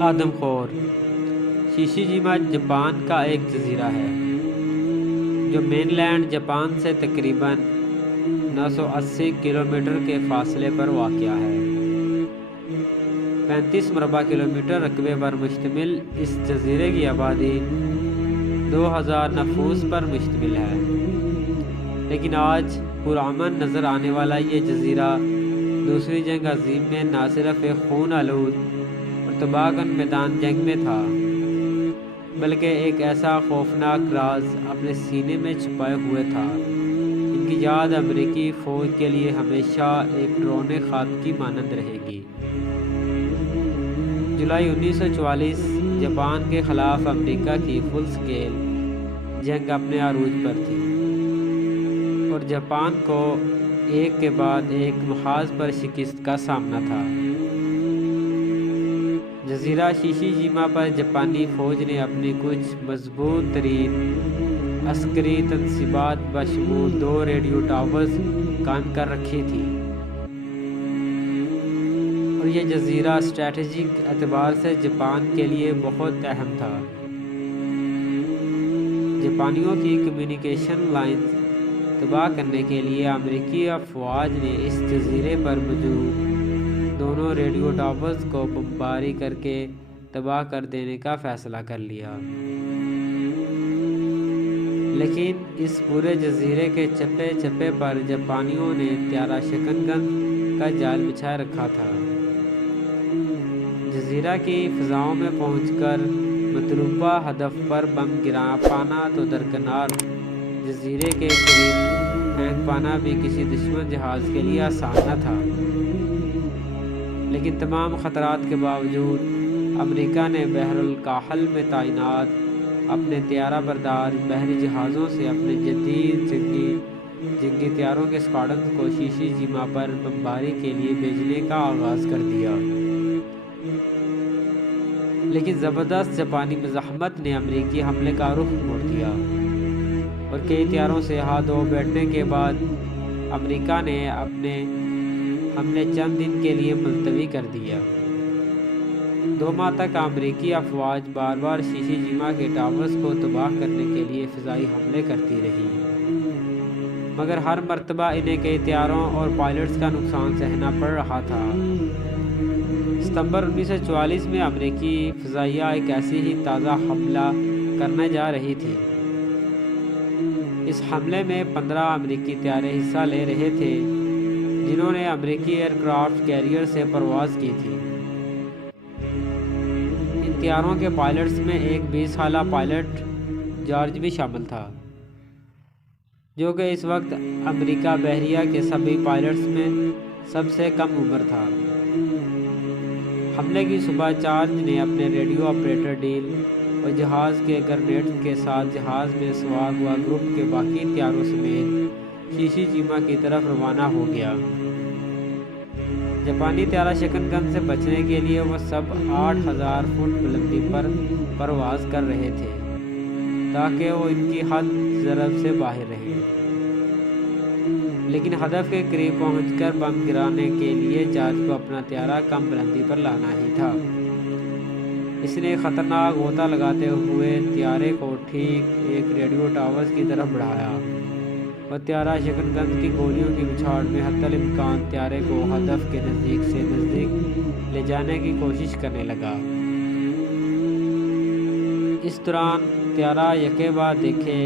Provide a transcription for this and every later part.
آدم خور شیشیجیما جاپان کا ایک جزیرہ ہے جو مین لینڈ جاپان سے تقریباً 980 کلومیٹر کے فاصلے پر واقع ہے۔ 35 مربع کلومیٹر رقبے پر مشتمل اس جزیرے کی آبادی 2000 نفوس پر مشتمل ہے، لیکن آج پرامن نظر آنے والا یہ جزیرہ دوسری جنگ عظیم میں نہ صرف ایک خون آلود اور تباہ کن میدان جنگ میں تھا، بلکہ ایک ایسا خوفناک راز اپنے سینے میں چھپائے ہوئے تھا جن کی یاد امریکی فوج کے لیے ہمیشہ ایک ڈراؤنے خواب کی مانند رہے گی۔ جولائی 1944 جاپان کے خلاف امریکہ کی فل سکیل جنگ اپنے عروج پر تھی اور جاپان کو ایک کے بعد ایک محاذ پر شکست کا سامنا تھا۔ جزیرہ شیشیجیما پر جاپانی فوج نے اپنی کچھ مضبوط ترین عسکری تنصیبات بشمول 2 ریڈیو ٹاورز قائم کر رکھی تھی، اور یہ جزیرہ اسٹریٹجک اعتبار سے جاپان کے لیے بہت اہم تھا۔ جاپانیوں کی کمیونیکیشن لائنز تباہ کرنے کے لیے امریکی افواج نے اس جزیرے پر موجود دونوں ریڈیو ٹاورز کو بمباری کر کے تباہ کر دینے کا فیصلہ کر لیا، لیکن اس پورے جزیرے کے چپے چپے پر جاپانیوں نے طیارہ شکن گن کا جال بچھائے رکھا تھا۔ جزیرہ کی فضاؤں میں پہنچ کر مطلوبہ ہدف پر بم گرا پانا تو درکنار جزیرے کے قریب پھینک پانا بھی کسی دشمن جہاز کے لیے آسان نہ تھا، لیکن تمام خطرات کے باوجود امریکہ نے بحر الکاہل میں تعینات اپنے طیارہ بردار بحری جہازوں سے اپنے جدید جنگی طیاروں کے اسکواڈرن کو شیشیجیما پر بمباری کے لیے بھیجنے کا آغاز کر دیا، لیکن زبردست جاپانی مزاحمت نے امریکی حملے کا رخ موڑ دیا اور کئی طیاروں سے ہاتھ دھو بیٹھنے کے بعد امریکہ نے اپنے حملے چند دن کے لیے ملتوی کر دیا۔ 2 ماہ تک امریکی افواج بار بار شیشیجیما کے ٹاورز کو تباہ کرنے کے لیے فضائی حملے کرتی رہی، مگر ہر مرتبہ انہیں کئی طیاروں اور پائلٹس کا نقصان سہنا پڑ رہا تھا۔ ستمبر 1944 میں امریکی فضائیہ ایک ایسی ہی تازہ حملہ کرنے جا رہی تھی۔ اس حملے میں 15 امریکی طیارے حصہ لے رہے تھے جنہوں نے امریکی ایئر کرافٹ کیریئر سے پرواز کی تھی۔ ان طیاروں کے پائلٹس میں ایک 20 سالہ پائلٹ جارج بھی شامل تھا، جو کہ اس وقت امریکہ بحریہ کے سبھی پائلٹس میں سب سے کم عمر تھا۔ حملے کی صبح جارج نے اپنے ریڈیو آپریٹر ڈیل اور جہاز کے گرنیڈز کے ساتھ جہاز میں سوار ہوا گروپ کے باقی طیاروں سمیت شیشیجیما کی طرف روانہ ہو گیا۔ جاپانی طیارہ شکن گن سے بچنے کے لیے وہ سب 8000 فٹ بلندی پر پرواز کر رہے تھے تاکہ وہ ان کی حد ضرب سے باہر رہیں، لیکن ہدف کے قریب پہنچ کر بم گرانے کے لیے جارج کو اپنا طیارہ کم بلندی پر لانا ہی تھا۔ اس نے خطرناک غوطہ لگاتے ہوئے طیارے کو ٹھیک ایک ریڈیو ٹاورز کی طرف بڑھایا اور طیارہ شکن گن کی گولیوں کی بچھاڑ میں حتی الامکان طیارے کو ہدف کے نزدیک سے نزدیک لے جانے کی کوشش کرنے لگا۔ اس دوران طیارہ یکے بعد دیکھے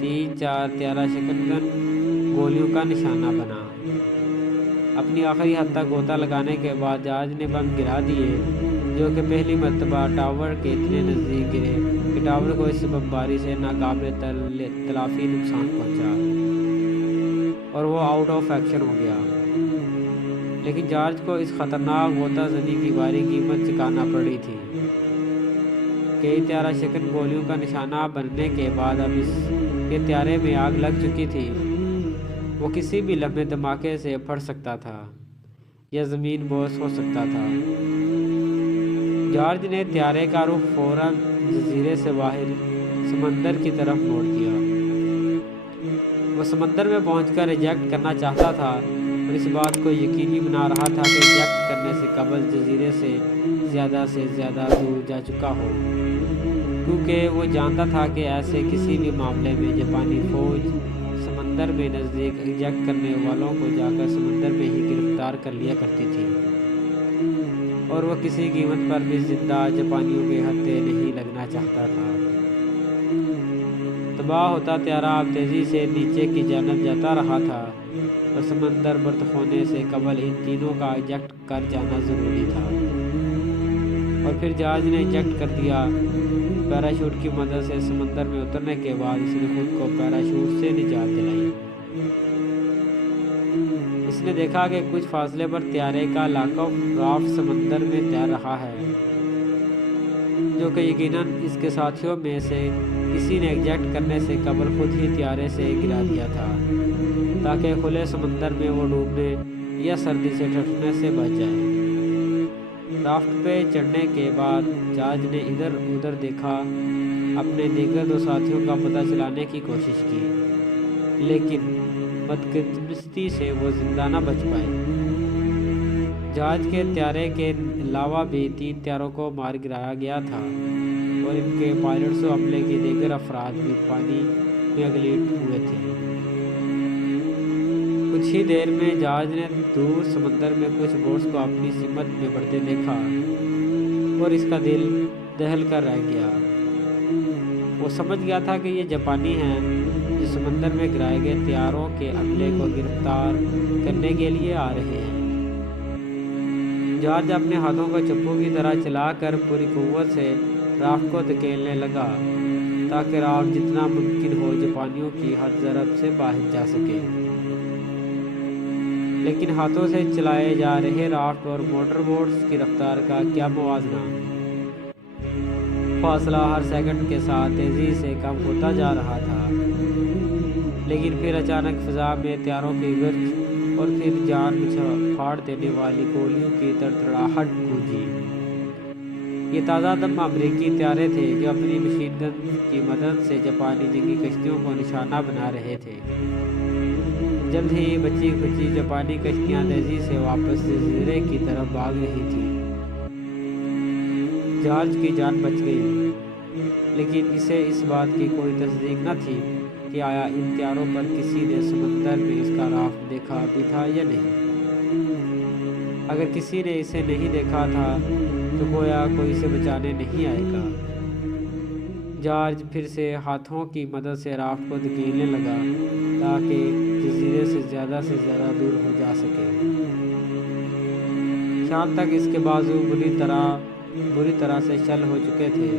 3-4 طیارہ شکن گن گولیوں کا نشانہ بنا۔ اپنی آخری حد تک غوطہ لگانے کے بعد جارج نے بم گرا دیے، جو کہ پہلی مرتبہ ٹاور کے اتنے نزدیک گرے کہ ٹاور کو اس بمباری سے ناقابل تلافی نقصان پہنچا اور وہ آؤٹ آف ایکشن ہو گیا، لیکن جارج کو اس خطرناک غوطہ زنی کی بھاری قیمت چکانا پڑی تھی۔ کئی طیارہ شکن گولیوں کا نشانہ بننے کے بعد اب اس کے طیارے میں آگ لگ چکی تھی، وہ کسی بھی لمحے دھماکے سے پھٹ سکتا تھا یا زمین بوس ہو سکتا تھا۔ جارج نے طیارے کا رخ فوراً جزیرے سے باہر سمندر کی طرف موڑ دیا۔ وہ سمندر میں پہنچ کر ایجیکٹ کرنا چاہتا تھا اور اس بات کو یقینی بنا رہا تھا کہ ایجیکٹ کرنے سے قبل جزیرے سے زیادہ سے زیادہ دور جا چکا ہو، کیونکہ وہ جانتا تھا کہ ایسے کسی بھی معاملے میں جاپانی فوج سمندر میں نزدیک ایجیکٹ کرنے والوں کو جا کر سمندر میں ہی گرفتار کر لیا کرتی تھی، اور وہ کسی قیمت پر بھی زندہ جاپانیوں کے ہتھے نہیں لگنا چاہتا تھا۔ تباہ ہوتا طیارہ اب تیزی سے نیچے کی جانب جاتا رہا تھا، اور سمندر برت ہونے سے قبل ان تینوں کا ایجیکٹ کر جانا ضروری تھا۔ اور پھر جہاز نے ایجیکٹ کر دیا۔ پیراشوٹ کی مدد سے سمندر میں اترنے کے بعد اس نے خود کو پیراشوٹ سے نجات دلائی۔ اس نے دیکھا کہ کچھ فاصلے پر طیارے کا لاک آف رافٹ سمندر میں تیر رہا ہے، جو کہ یقیناً اس کے ساتھیوں میں سے کسی نے ایجیکٹ کرنے سے قبل خود ہی طیارے سے گرا دیا تھا، تاکہ کھلے سمندر میں وہ ڈوبنے یا سردی سے ٹھنڈنے سے بچ جائے۔ رافٹ پہ چڑھنے کے بعد جارج نے ادھر ادھر دیکھا، اپنے دیگر دو ساتھیوں کا پتہ چلانے کی کوشش کی، لیکن بدقسمتی سے وہ زندہ نہ بچ پائے۔ جہاز کے طیارے کے علاوہ بھی 3 طیاروں کو مار گرایا گیا تھا، اور ان کے پائلٹس و عملے کے دیگر افراد بھی پانی میں اگلیٹ ہوئے تھے۔ کچھ ہی دیر میں جہاز نے دور سمندر میں کچھ بوٹس کو اپنی سمت میں بڑھتے دیکھا، اور اس کا دل دہل کر رہ گیا۔ وہ سمجھ گیا تھا کہ یہ جاپانی ہیں جو سمندر میں گرائے گئے طیاروں کے عملے کو گرفتار کرنے کے لیے آ رہے ہیں۔ جارج اپنے ہاتھوں کو چپو کی طرح چلا کر پوری قوت سے رافٹ کو دھکیلنے لگا، تاکہ رافٹ جتنا ممکن ہو جاپانیوں کی حد ضرب سے باہر جا سکے۔ لیکن ہاتھوں سے چلائے جا رہے رافٹ اور موٹر بوٹس کی رفتار کا کیا موازنہ! فاصلہ ہر سیکنڈ کے ساتھ تیزی سے کم ہوتا جا رہا تھا، لیکن پھر اچانک فضا میں طیاروں کی گرج اور پھر جان پھاڑ دینے والی گولیوں کی تڑتڑاہٹ گونجی۔ یہ تازہ دم امریکی طیارے تھے جو اپنی مشین گن کی مدد سے جاپانی جنگی کشتیوں کو نشانہ بنا رہے تھے۔ جلد ہی بچی کھچی جاپانی کشتیاں تیزی سے واپس جزیرے کی طرف بھاگ رہی تھیں۔ جارج کی جان بچ گئی، لیکن اسے اس بات کی کوئی تصدیق نہ تھی کہ آیا ان طیاروں پر کسی نے سمندر میں اس کا رافٹ دیکھا بھی تھا یا نہیں۔ اگر کسی نے اسے نہیں دیکھا تھا تو گویا کوئی اسے بچانے نہیں آئے گا۔ جارج پھر سے ہاتھوں کی مدد سے رافٹ کو دھکیلنے لگا، تاکہ جزیرے سے زیادہ دور ہو جا سکے۔ شام تک اس کے بازو بری طرح سے شل ہو چکے تھے،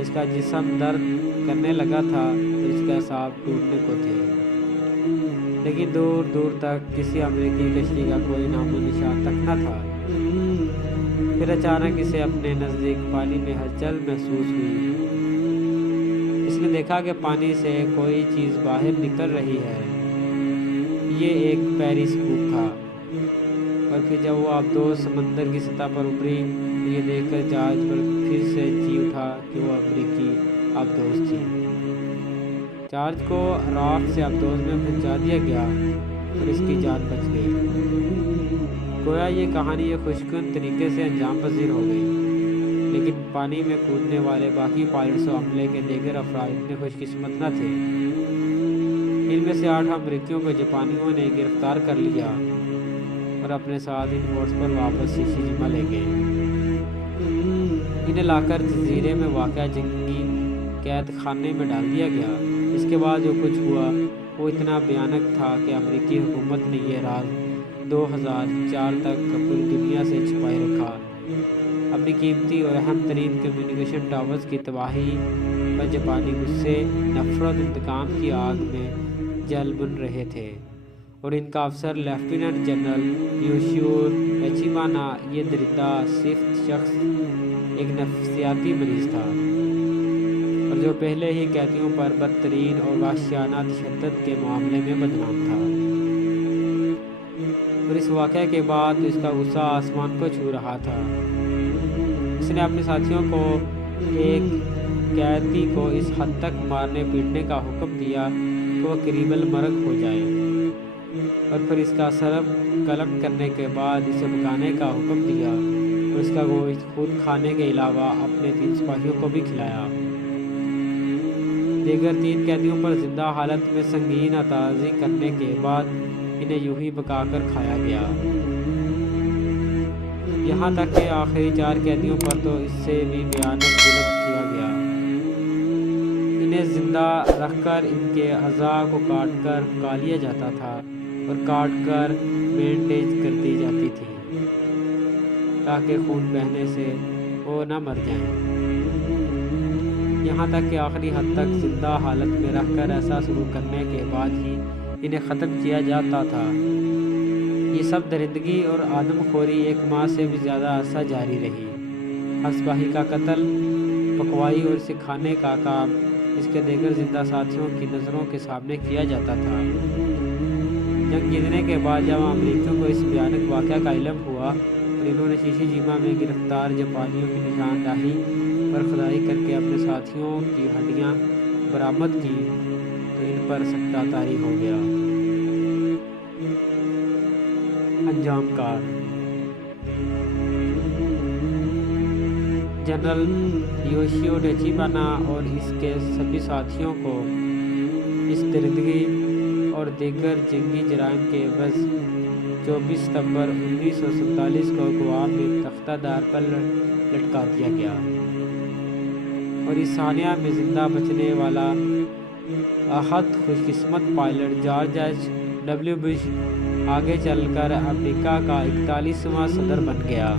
اس کا جسم درد کرنے لگا تھا اور اس کے اعصاب ٹوٹنے کو تھے، لیکن دور دور تک کسی امریکی کشتی کا کوئی نام و نشان تک نہ تھا۔ پھر اچانک اسے اپنے نزدیک پانی میں ہلچل محسوس ہوئی۔ اس نے دیکھا کہ پانی سے کوئی چیز باہر نکل رہی ہے۔ یہ ایک پیریسکوپ تھا، اور پھر جب وہ آبدوز سمندر کی سطح پر ابھری تو یہ دیکھ کر جہاز پر پھر سے جی اٹھا کہ وہ امریکی آبدوز تھی۔ جارج کو رافٹ سے آبدوز میں پہنچا دیا گیا اور اس کی جان بچ گئی۔ گویا یہ کہانی ایک خوشگوار طریقے سے انجام پذیر ہو گئی، لیکن پانی میں کودنے والے باقی پائلٹس و عملے کے دیگر افراد اتنے خوش قسمت نہ تھے۔ ان میں سے 8 امریکیوں کو جاپانیوں نے گرفتار کر لیا اور اپنے ساتھ ان بوٹس پر واپس شیشیجیما لے گئے۔ انہیں لا کر جزیرے میں واقع جنگی قید خانے میں ڈال دیا گیا۔ اس کے بعد جو کچھ ہوا وہ اتنا بھیانک تھا کہ امریکی حکومت نے یہ راز 2004 تک پوری دنیا سے چھپائے رکھا۔ اپنی قیمتی اور اہم ترین کمیونیکیشن ٹاورز کی تباہی پر جاپانی غصے، نفرت، انتقام کی آگ میں جل بن رہے تھے، اور ان کا افسر لیفٹیننٹ جنرل یوشیو اچیبانا، یہ درندہ صفت شخص ایک نفسیاتی مریض تھا، اور جو پہلے ہی قیدیوں پر بدترین اور وحشیانہ تشدد کے معاملے میں بدنام تھا۔ اور اس واقعے کے بعد اس کا غصہ آسمان کو چھو رہا تھا۔ اس نے اپنے ساتھیوں کو ایک قیدی کو اس حد تک مارنے پیٹنے کا حکم دیا کہ وہ قریب المرگ ہو جائے، اور پھر اس کا سر قلم کرنے کے بعد اسے بھگانے کا حکم دیا اور اس کا گوشت خود کھانے کے علاوہ اپنے 3 سپاہیوں کو بھی کھلایا۔ دیگر 3 قیدیوں پر زندہ حالت میں سنگین تعزیے کرنے کے بعد انہیں یوں ہی پکا کر کھایا گیا، یہاں تک کہ آخری 4 قیدیوں پر تو اس سے بھی بھیانک ظلم کیا گیا۔ انہیں زندہ رکھ کر ان کے اعضاء کو کاٹ کر پکا لیا جاتا تھا اور کاٹ کر بینڈیج کر دی جاتی تھی تاکہ خون بہنے سے وہ نہ مر جائیں، یہاں تک کہ آخری حد تک زندہ حالت میں رکھ کر ایسا سلوک کرنے کے بعد ہی انہیں ختم کیا جاتا تھا۔ یہ سب درندگی اور آدم خوری 1 ماہ سے بھی زیادہ عرصہ جاری رہی۔ ہر سپاہی کا قتل، پکوائی اور اسے کھانے کا کام اس کے دیگر زندہ ساتھیوں کی نظروں کے سامنے کیا جاتا تھا۔ جنگ جیتنے کے بعد جب امریکیوں کو اس بھیانک واقعہ کا علم ہوا اور انہوں نے شیشی جیما میں گرفتار جاپانیوں کی نشاندہی پر کھدائی کر کے اپنے ساتھیوں کی ہڈیاں برآمد کی تو ان پر سکتہ طاری ہو گیا۔ انجام کار جنرل یوشیو ڈیچیبانا اور اس کے سبھی ساتھیوں کو اس درندگی اور دیگر جنگی جرائم کے عوض 24 ستمبر 1947 کو گوا میں تختہ دار پر لٹکا دیا گیا، اور اس سانحہ میں زندہ بچنے والا احد خوش قسمت پائلٹ جارج ایچ.ڈبلیو. بش آگے چل کر امریکہ کا 41واں صدر بن گیا۔